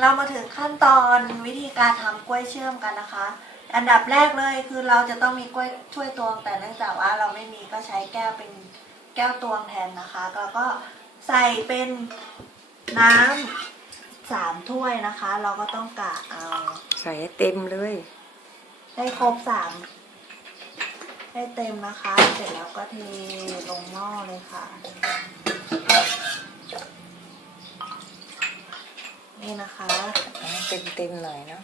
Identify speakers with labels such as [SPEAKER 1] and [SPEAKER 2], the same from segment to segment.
[SPEAKER 1] เรามาถึงขั้นตอนวิธีการทำกล้วยเชื่อมกันนะคะ อันดับแรกเลยคือเราจะต้องมีกล้วยถ้วยตวง แต่เนื่องจากว่าเราไม่มีก็ใช้แก้วเป็นแก้วตวงแทนนะคะแล้วก็ใส่เป็นน้ำสามถ้วยนะคะ เราก็ต้องกะเอา
[SPEAKER 2] ใส่ให้เต็มเลย
[SPEAKER 1] ให้ครบสามให้เต็มนะคะ เสร็จแล้วก็เทลงหม้อเลยค่ะ นี่นะคะ
[SPEAKER 2] เต็มเต็มๆหน่อยเนาะ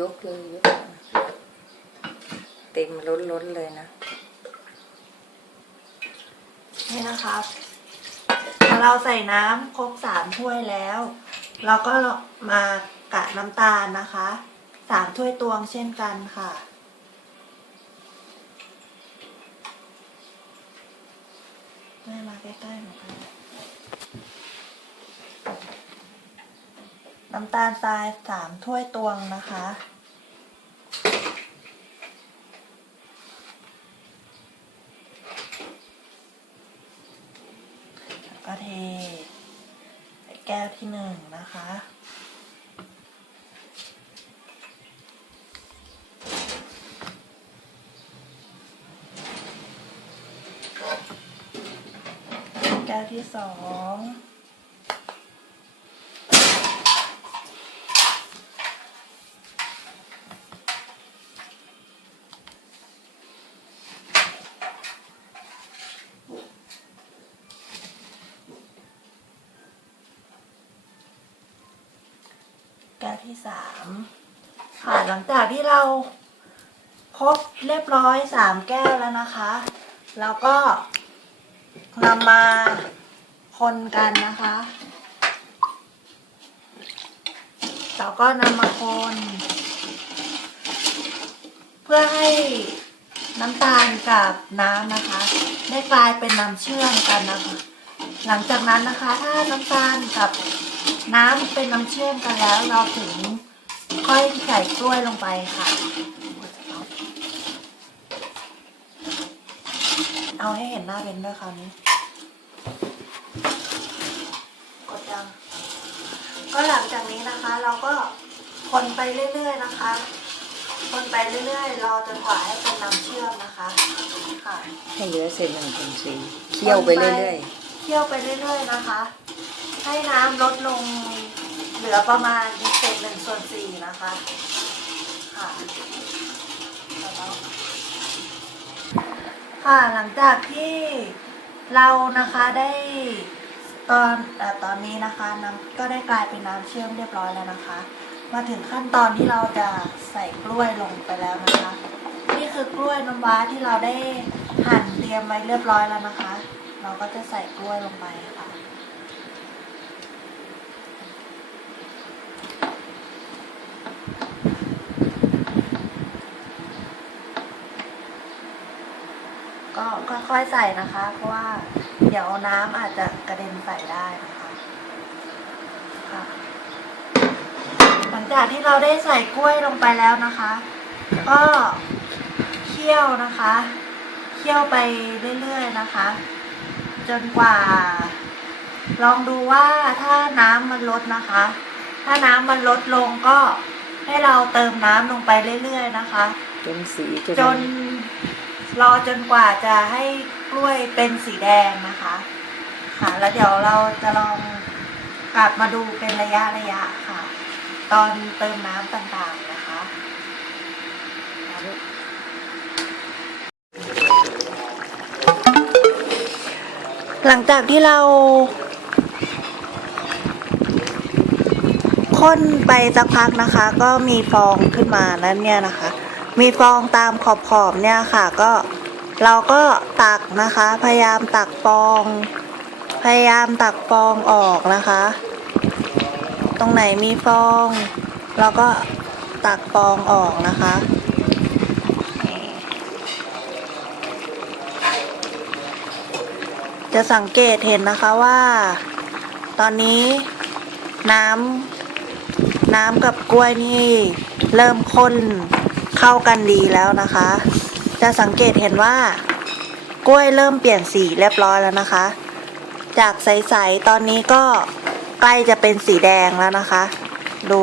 [SPEAKER 2] ยกเลยยกเต็มล้นล้นๆเลยนะ
[SPEAKER 1] นี่นะคะพอเราใส่น้ำครบสามถ้วยแล้ว เราก็มากะน้ำตาลนะคะสามถ้วยตวงเช่นกันค่ะ แม่มาใกล้ๆหน่อยค่ะน้ำตาลทรายสามถ้วยตวงนะคะ แล้วก็เทใส่แก้วที่หนึ่งนะคะ ที่สองแก้วที่สามค่ะหลังจากที่เราครบเรียบร้อยสามแก้วแล้วนะคะ แล้วก็นำมา คนกันนะคะแล้วก็นำมาคน เพื่อให้น้ำตาลกับน้ำนะคะ ได้กลายเป็นน้ำเชื่อมกันนะคะ หลังจากนั้นนะคะ ถ้าน้ำตาลกับน้ำเป็นน้ำเชื่อมกันแล้ว เราถึงค่อยใส่กล้วยลงไปค่ะ เอาให้เห็นหน้าเบนด้วยคราวนี้ กดยัง ก็หลังจากนี้นะคะ เราก็คนไปเรื่อยๆนะคะ คนไปเรื่อยๆ รอจนกว่าให้เป็นน้ำเชื่อมนะคะค่ะ
[SPEAKER 2] ให้เหลือเศษหนึ่งส่วนสี่เคี่ยวไปเรื่อย
[SPEAKER 1] เคี่ยวไปเรื่อยๆนะคะ ให้น้ำลดลงเหลือประมาณเศษหนึ่งส่วนสี่นะคะค่ะแล้วค่ะหลังจากที่เรานะคะได้ ตอนอ่ตอนนี้นะคะน้ำก็ได้กลายเป็นน้ำเชื่อมเรียบร้อยแล้วนะคะ มาถึงขั้นตอนที่เราจะใส่กล้วยลงไปแล้วนะคะ นี่คือกล้วยน้ำว้าที่เราได้หั่นเตรียมไว้เรียบร้อยแล้วนะคะ เราก็จะใส่กล้วยลงไปค่ะก็ค่อยๆใส่นะคะ เพราะว่า เดี๋ยวน้ำอาจจะกระเด็นใส่ได้นะคะค่ะหลังจากที่เราได้ใส่กล้วยลงไปแล้วนะคะ ก็เคี่ยวนะคะเคี่ยวไปเรื่อยๆนะคะ จนกว่า ลองดูว่าถ้าน้ำมันลดนะคะ ถ้าน้ำมันลดลงก็ให้เราเติมน้ำลงไปเรื่อยๆนะคะ
[SPEAKER 2] ๆจนสี
[SPEAKER 1] จน รอจนกว่าจะให้กล้วยเป็นสีแดงนะคะ ค่ะ แล้วเดี๋ยวเราจะลองกลับมาดูเป็นระยะระยะค่ะ ตอนเติมน้ำต่างๆนะคะหลังจากที่เราค้นไปสักพักนะคะ ก็มีฟองขึ้นมานั้นเนี่ยนะคะ มีฟองตามขอบขอบๆเนี่ยค่ะ ก็ เราก็ตักนะคะ พยายามตักฟอง พยายามตักฟองออกนะคะ ตรงไหนมีฟอง เราก็ตักฟองออกนะคะจะสังเกตเห็นนะคะว่า ตอนนี้น้ำน้ำกับกล้วยนี่ เริ่มข้นเข้ากันดีแล้วนะคะ จะสังเกตเห็นว่า กล้วยเริ่มเปลี่ยนสีเรียบร้อยแล้วนะคะ จากใสๆตอนนี้ก็ใกล้จะเป็นสีแดงแล้วนะคะ ดู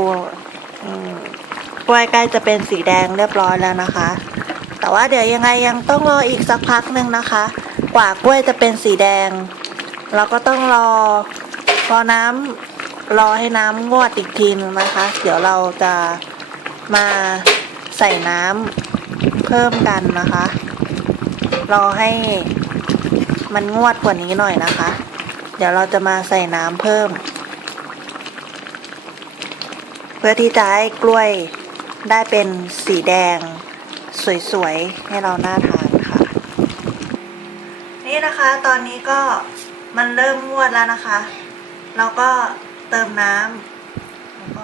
[SPEAKER 1] กล้วยใกล้จะเป็นสีแดงเรียบร้อยแล้วนะคะ แต่ว่าเดี๋ยวยังไงยังต้องรออีกสักพักหนึ่งนะคะ กว่ากล้วยจะเป็นสีแดง เราก็ต้องรอรอน้ำรอให้น้ำงวดอีกทีนึงนะคะ เดี๋ยวเราจะมาใส่น้ำ พิ่มกันนะคะ รอให้มันงวดกว่านี้หน่อยนะคะ เดี๋ยวเราจะมาใส่น้ำเพิ่ม เพื่อที่จะให้กล้วยได้เป็นสีแดงสวยๆ ให้เราหน่าทานค่ะ นี่นะคะตอนนี้ก็มันเริ่มงวดแล้วนะคะ เราก็เติมน้ำแล้วก็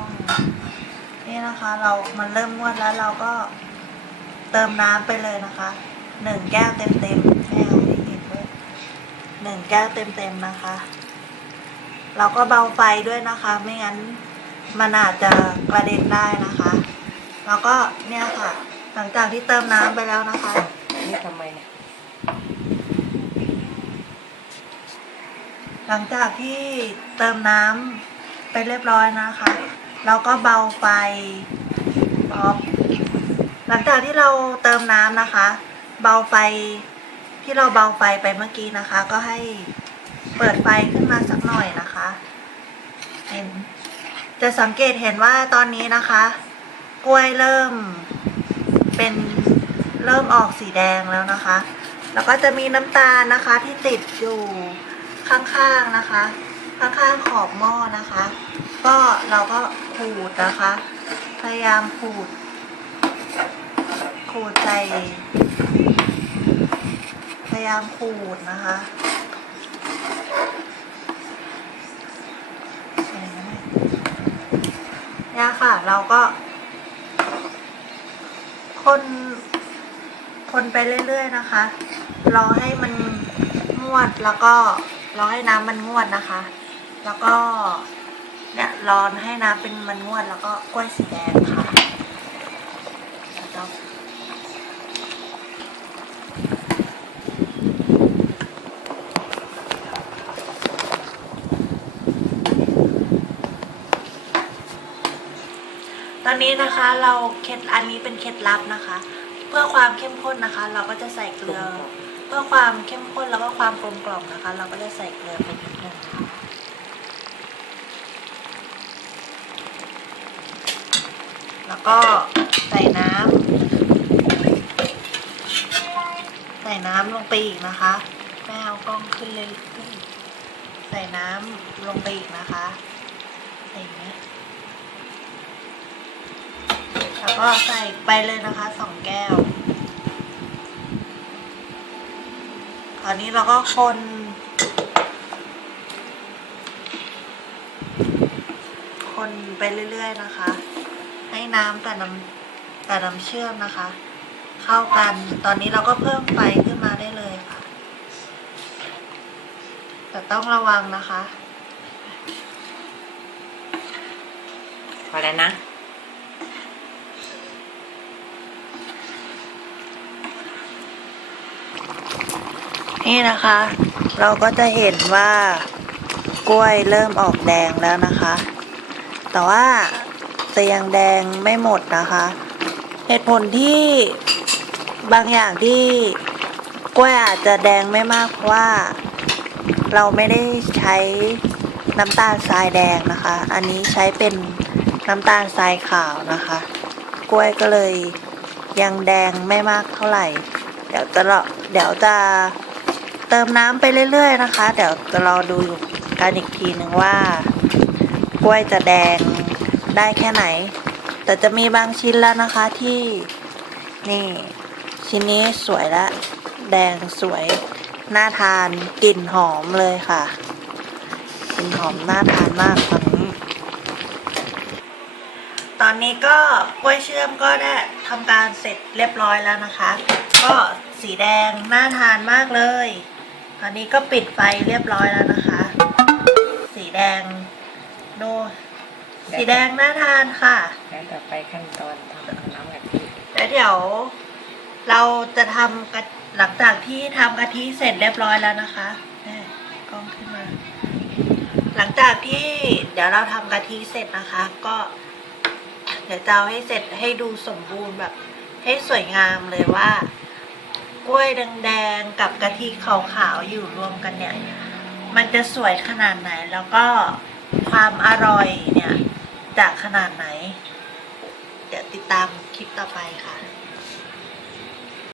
[SPEAKER 1] นี่นะคะเรามันเริ่มงวดแล้วเราก็ เติมน้ำไปเลยนะคะหนึ่งแก้วเต็มๆแม่เอาให้เห็นด้วยหนึ่งแก้วเต็มๆนะคะเราก็เบาไฟด้วยนะคะ ไม่งั้นมันอาจจะกระเด็นได้นะคะ แล้วก็เนี่ยค่ะ หลังจากที่เติมน้ำไปแล้วนะคะ
[SPEAKER 2] นี่ทำไมเนี่ย
[SPEAKER 1] หลังจากที่เติมน้ำไปเรียบร้อยนะคะ เราก็เบาไฟป๊อป หลังจากที่เราเติมน้ำนะคะ เบาไฟที่เราเบาไฟไปเมื่อกี้นะคะ ก็ให้เปิดไฟขึ้นมาสักหน่อยนะคะเห็นจะสังเกตเห็นว่าตอนนี้นะคะ กล้วยเริ่มเป็นเริ่มออกสีแดงแล้วนะคะ แล้วก็จะมีน้ำตาลนะคะที่ติดอยู่ข้างๆนะคะ ข้างๆขอบหม้อนะคะ ก็เราก็ขูดนะคะ พยายามขูด ขูดใส่พยายามขูดนะคะเนี่ยค่ะ เราก็ คน คนไปเรื่อย ๆ นะคะ รอให้มันงวดแล้วก็รอให้น้ำมันงวดนะคะ แล้วก็เนี่ยรอให้น้ำเป็นมันงวดแล้วก็กล้วยสีแดงค่ะแล้ว ตอนนี้นะคะเราเคล็ดอันนี้เป็นเคล็ดลับนะคะ เพื่อความเข้มข้นนะคะ เราก็จะใส่เกลือ เพื่อความเข้มข้นแล้วก็ความกลมกล่อมนะคะ เราก็จะใส่เกลือไปนิดนึงค่ะแล้วก็ใส่น้ำใส่น้ำลงไปอีกนะคะแม่เอากล้องขึ้นเลย ใส่น้ำลงไปอีกนะคะ ใส่เงี้ย แล้วก็ใส่ไปเลยนะคะสองแก้ว ตอนนี้เราก็คนคนไปเรื่อยๆนะคะ ให้น้ำกับน้ำกับน้ำเชื่อมนะคะ เข้ากันตอนนี้เราก็เพิ่มไฟขึ้นมาได้เลยค่ะ แต่ต้องระวังนะคะ
[SPEAKER 2] พอแล้วนะ
[SPEAKER 1] นี่นะคะ เราก็จะเห็นว่ากล้วยเริ่มออกแดงแล้วนะคะ แต่ว่าจะยังแดงไม่หมดนะคะ เหตุผลที่บางอย่างที่กล้วยอาจจะแดงไม่มากเพราะว่า เราไม่ได้ใช้น้ำตาลทรายแดงนะคะ อันนี้ใช้เป็นน้ำตาลทรายขาวนะคะ กล้วยก็เลยยังแดงไม่มากเท่าไหร่ เดี๋ยวจะรอเดี๋ยวจะ เติมน้ำไปเรื่อย ๆ นะคะ เดี๋ยวจะรอดูกันอีกทีหนึ่งว่ากล้วยจะแดงได้แค่ไหน แต่จะมีบางชิ้นแล้วนะคะที่นี่ชิ้นนี้สวยละ แดงสวยน่าทานกลิ่นหอมเลยค่ะกลิ่นหอมน่าทานมากตอนนี้ ตอนนี้ก็กล้วยเชื่อมก็ได้ทำการเสร็จเรียบร้อยแล้วนะคะ ก็สีแดงน่าทานมากเลย ตอนนี้ก็ปิดไฟเรียบร้อยแล้วนะคะ สีแดงดูสีแดงน่าทานค่ะ
[SPEAKER 2] แล้วต่อไปขั้นตอนทำน้ำกะทิ
[SPEAKER 1] แล้วเดี๋ยว เราจะทำกะหลังจากที่ทำกะทิเสร็จเรียบร้อยแล้วนะคะแม่กล้องขึ้นมา หลังจากที่เดี๋ยวเราทำกะทิเสร็จนะคะ ก็ เดี๋ยวจะเอาให้เสร็จให้ดูสมบูรณ์แบบ ให้สวยงามเลยว่า กล้วยแดงๆกับกะทิขาวๆอยู่รวมกันเนี่ย มันจะสวยขนาดไหนแล้วก็ความอร่อยเนี่ยจะขนาดไหน เดี๋ยวติดตามคลิปต่อไปค่ะ